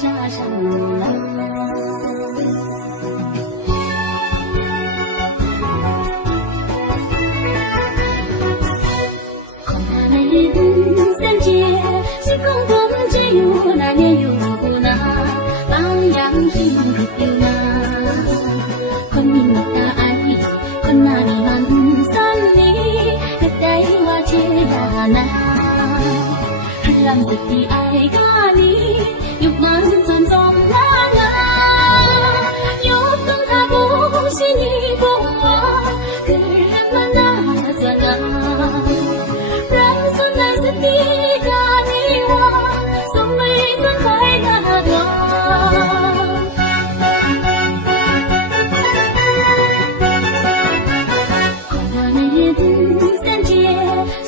下山路啦。空那里的三界，是空空只有那年有那，榜样幸福有那，คนมีเมตตาไอคนนาดีมันสันนีก็ได้ว่าเจดานาหลังสุดที่ไอกาลียุบมันจนจมลางายกต้องทาบุชินีบุวาคือมันน่าจะงารังสุดในสติกาลีว่าสมัยจะคอยนาดวา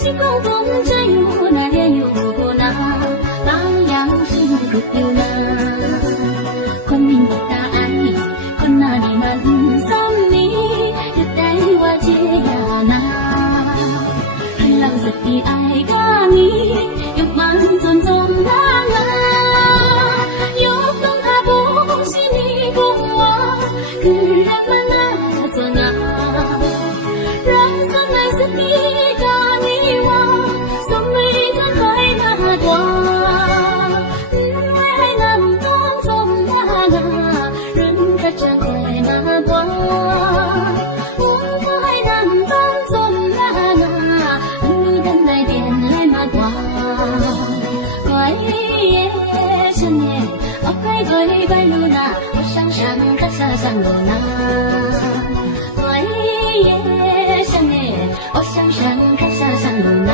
星空中只有那年有那，榜样幸福有那，คนมีเมตตาไอคนนาดีมันซ้ำนี้จะได้ว่าเจดานาพลังสติไอกามียกมันจนจมลางายกต้องหาบุชินีบุวาคือรักมันน่าจะงารักสักในสติ归归路那，我想想他下山路那，归夜想念，我想想他下山路那。